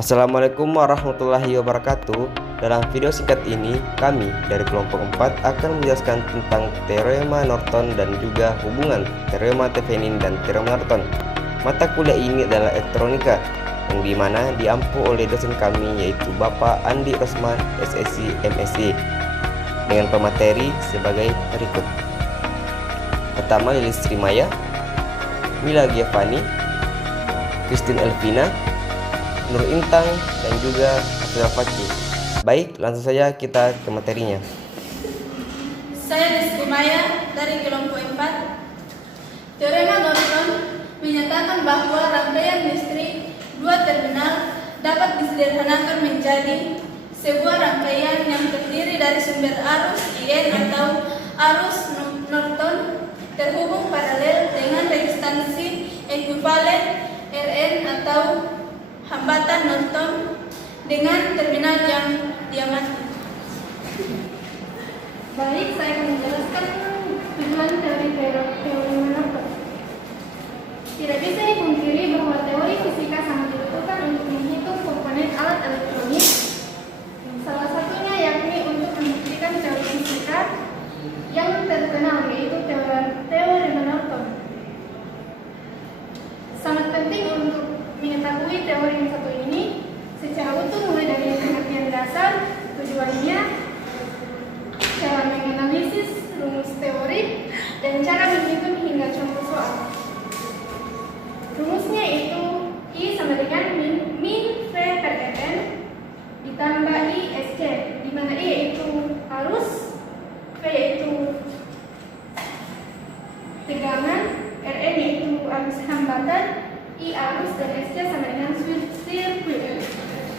Assalamualaikum warahmatullahi wabarakatuh. Dalam video singkat ini, kami dari kelompok 4 akan menjelaskan tentang teorema Norton dan juga hubungan teorema Thevenin dan teorema Norton. Mata kuliah ini adalah elektronika, yang dimana diampu oleh dosen kami yaitu Bapak Andi Rosman, SSI MSI, dengan pemateri sebagai berikut. Pertama, Lilis Trimaya, Mila Giovanni, Christine Elvina, Nur Intang, dan juga Abdul Fakih. Baik, langsung saja kita ke materinya. Saya Lilis Maya dari kelompok 4. Teorema Norton menyatakan bahwa rangkaian listrik dua terminal dapat disederhanakan menjadi sebuah rangkaian yang terdiri dari sumber arus IN atau arus Norton terhubung paralel dengan resistansi ekuivalen Rn atau hambatan Norton dengan terminal yang diamati. Baik, saya akan menjelaskan tujuan teorema Norton. Tidak bisa dipungkiri bahwa teori fisika sangat dibutuhkan untuk menghitung komponen alat elektronik. Salah satunya yakni untuk membuktikan teori fisika yang terkenal, yaitu teorema Norton. Sangat penting untuk mengetahui teori yang satu ini secara utuh, mulai dari pengertian dasar, tujuannya, cara menganalisis rumus teori, dan cara menghitung hingga contoh soal. Rumusnya itu I sama dengan min V per Rn ditambah I SC, di mana I yaitu arus, V yaitu tegangan, Rn yaitu arus hambatan, I arus, dan SC sama dengan sirkuit.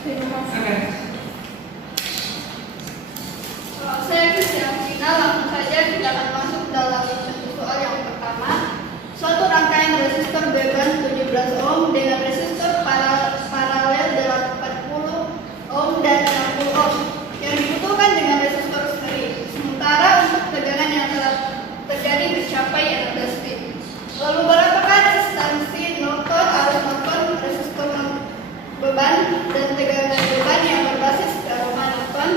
Terima kasih. Saya Christian Elvina, langsung saja kita akan masuk dalam contoh soal yang pertama. Suatu rangkaian resistor beban 17 ohm dengan resistor paralel 80 ohm dan 60 ohm yang dibutuhkan dengan resistor seri. Sementara untuk tegangan yang telah terjadi mencapai 16 V. Lalu berapakah resistansi Norton, arus Norton, resistor beban, dan tegangan beban yang berbasis teorema Norton?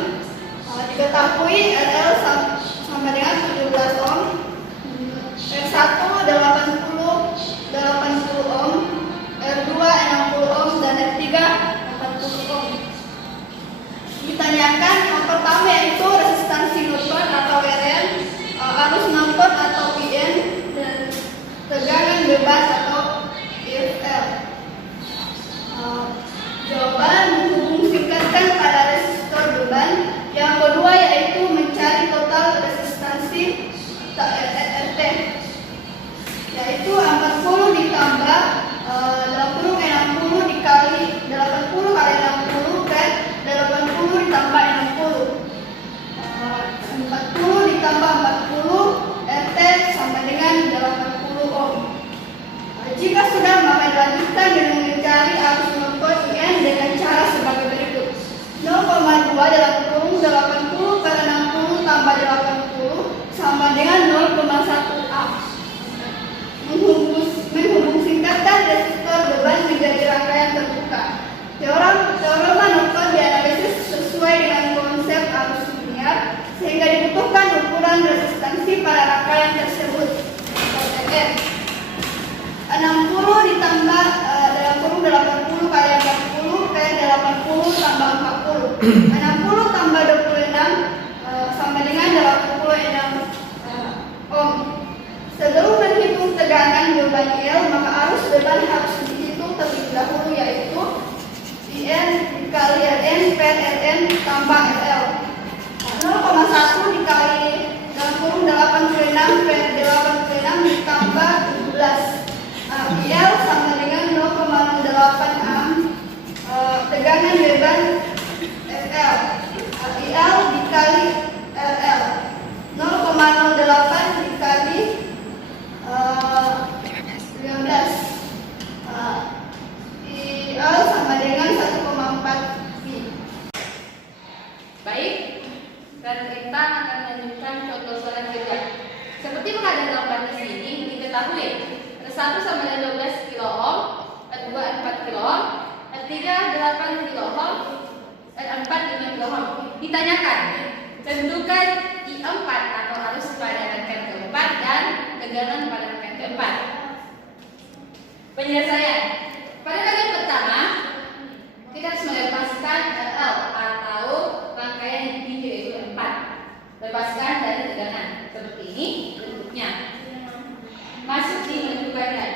Diketahui RL sama dengan 17 ohm, R1 80 ohm, R2 60 ohm, dan R3 80 ohm. Ditanyakan yang pertama yaitu resistansi Norton atau Rn, arus Norton atau IN, dan tegangan bebas atau IFL. Jawaban menghubung singkatkan pada resistor beban. Yang kedua yaitu mencari total resistansi RT, yaitu 40 ditambah dalam kurung 60 dikali 80 kali 60 kan 80 ditambah 60, 40 ditambah 40 RT sama dengan 80 ohm. Jika sudah, maka dilanjutkan dengan mencari arus Norton IN dengan cara sebagai berikut. 0,2 dalam kurung 80 per 60 tambah 80 sama dengan 0,1 A. Menghubung singkatkan resistor beban menjadi rangkaian terbuka. Teorema Norton dianalisis sesuai dengan konsep arus linear sehingga dibutuhkan ukuran resistansi pada rangkaian tersebut. RN 60 ditambah dalam kurung 80 kali 40 per 80 tambah 40. 60 tambah 26 sama dengan 86 ohm. Sebelum menghitung tegangan beban IL, maka arus beban harus dihitung terlebih dahulu, yaitu IN dikali Rn per Rn tambah RL. 0,1 dikali dalam kurung 86 per 86 ditambah 17. IL sama dengan 0,08 am. Tegangan beban FL, IL dikali RL 0,08 dikali 15. IL sama dengan 1,4 V. Baik, dan kita akan melanjutkan contoh soal yang kedua. Seperti pengadaan lambat di sini diketahui R1 sama dengan 12 kilo ohm, R2 4 kilo ohm, R3 R3 8 kilo ohm, R4 5 kilo ohm. Ditanyakan, tentukan I4 atau arus pada rangkaian keempat dan tegangan pada rangkaian keempat. Penyelesaian. Pada bagian pertama, kita harus melepaskan RL atau rangkaian yang tinggi yaitu 4. Lepaskan dari tegangan seperti ini bentuknya. Masuk di menu bagian.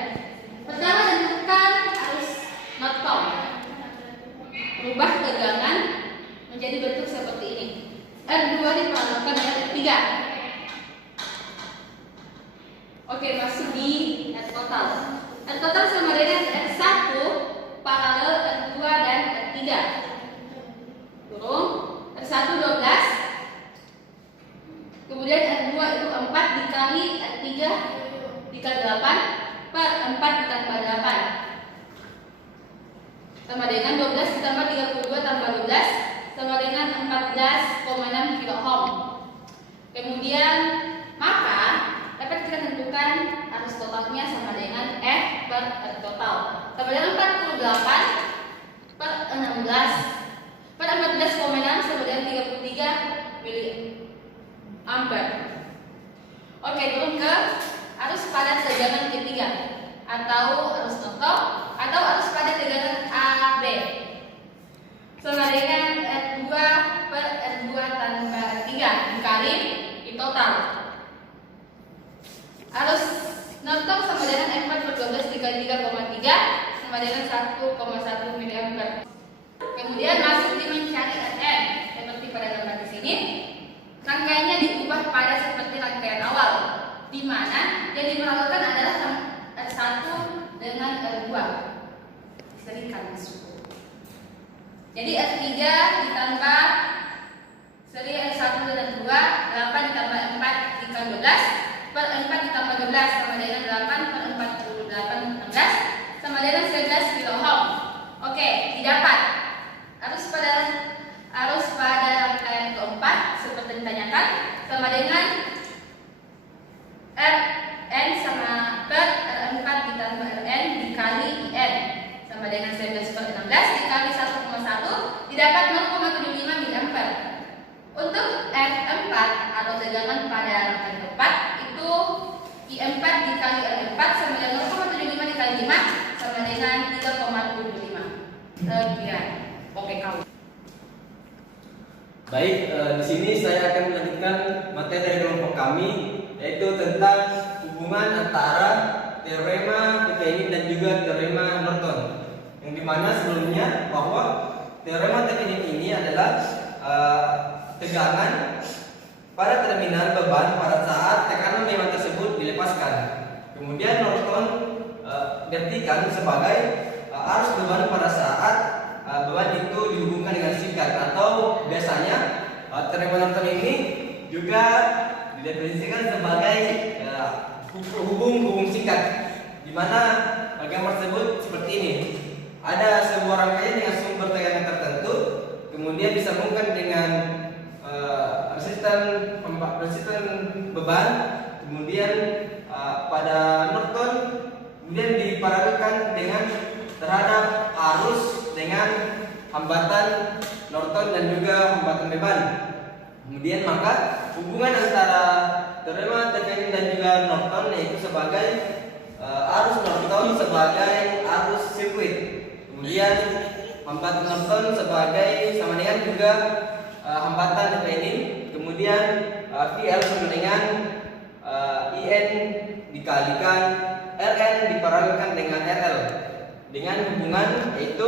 Pertama, tentukan arus Norton. Rubah tegangan menjadi bentuk seperti ini. R2 diperanakan dengan R3. Oke, masuk di R total. R total sama dengan R1 paralel R2 dan R3. Turun R1 12. Kemudian R2 itu 4 dikali R3 dikali 8 per 4 ditambah 8 sama dengan 12 ditambah 32 tambah 12 sama dengan 14,6 kilo ohm. Kemudian maka dapat kita tentukan arus totalnya sama dengan F per R total sama dengan 48 per 16 per 14,6 sama dengan 33 mili ampere. Oke, turun ke arus pada tegangan ketiga atau arus total atau arus pada tegangan AB sama dengan R2 per R2 tambah R3 dikali I total. Arus Norton sama dengan F4 per 12 dikali 3,3 sama dengan 1,1 mA. Kemudian masuk di mencari Rn seperti pada gambar di sini. Rangkaiannya diubah pada seperti rangkaian awal, di mana yang diperlakukan adalah R1 dengan R2. Serikan suku. Jadi R3 ditambah seri R1 dan R2, 8 ditambah 4 dikali 12 per 4 ditambah 12 sama dengan 8 per 48 16 sama dengan 11 kilo ohm. Oke, didapat arus pada rangkaian keempat seperti ditanyakan sama dengan Rn sama per R4 ditambah Rn dikali IN sama dengan 11 per 16 dikali 1,1 didapat 0,75 mA. Untuk F4 atau tegangan pada rangkaian keempat itu I4 dikali R4 sama dengan 0,75 dikali 5 sama dengan 3,75. Sekian. Oke, kau. Baik, di sini saya akan melanjutkan materi dari kelompok kami, yaitu tentang hubungan antara teorema Thevenin dan juga teorema Norton. Yang dimana sebelumnya bahwa teorema Thevenin ini adalah tegangan pada terminal beban pada saat tekanan memang tersebut dilepaskan. Kemudian Norton diartikan sebagai arus beban pada saat beban itu dihubungkan dengan sikat, atau biasanya teorema Norton ini juga didefinisikan sebagai hubung sikat, di mana gambar tersebut seperti ini. Ada sebuah rangkaian dengan sumber tegangan tertentu, kemudian disambungkan dengan resisten beban, kemudian pada Norton kemudian diparalelkan dengan terhadap arus dengan hambatan Norton dan juga hambatan beban. Kemudian maka hubungan antara teorema Thevenin dan juga Norton yaitu sebagai arus Norton sebagai arus sirkuit. Kemudian hambatan Norton sebagai sama dengan juga hambatan Thevenin. Kemudian VL sama dengan IN dikalikan RN diparalelkan dengan RL dengan hubungan yaitu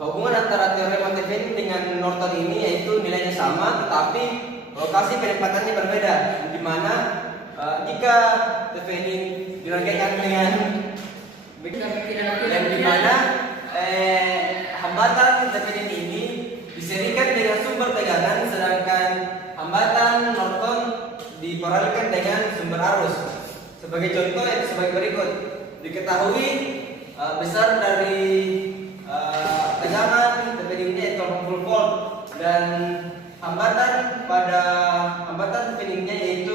hubungan antara teorema Thevenin dengan Norton ini yaitu nilainya sama tetapi lokasi penempatannya berbeda, di mana jika Thevenin dirangkaikan dengan dan di mana hambatan Thevenin ini diserikan dengan sumber tegangan, sedangkan hambatan Norton diparalelkan dengan sumber arus. Sebagai contoh yaitu sebagai berikut. Diketahui besar dari tegangan Thevenin yaitu 80 volt dan hambatan Thevenin-nya yaitu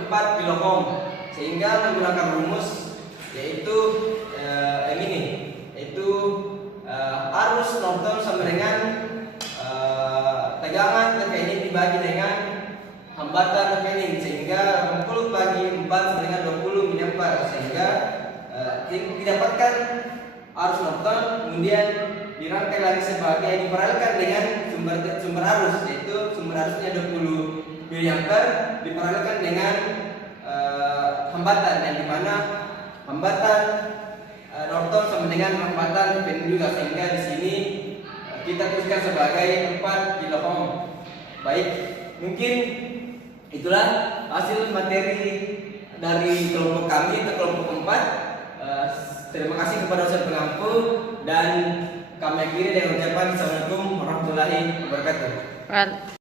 4 kilo ohm, sehingga menggunakan rumus yaitu ini yaitu arus Norton sama dengan tegangan TVN dibagi dengan hambatan TVN, sehingga 60 bagi 4 sama dengan 20 mA, sehingga didapatkan arus Norton, kemudian dirangkai lagi sebagai diparalelkan dengan sumber arus, yaitu sumber arusnya 20 mA diparalelkan dengan hambatan, yang dimana hambatan Norton sama dengan hambatan TVN juga, sehingga di sini kita tuliskan sebagai 4 kilo-ohm. Baik, mungkin itulah hasil materi dari kelompok kami atau kelompok 4. Terima kasih kepada dosen pengampu, dan kami akhiri dengan ucapan Assalamualaikum warahmatullahi wabarakatuh.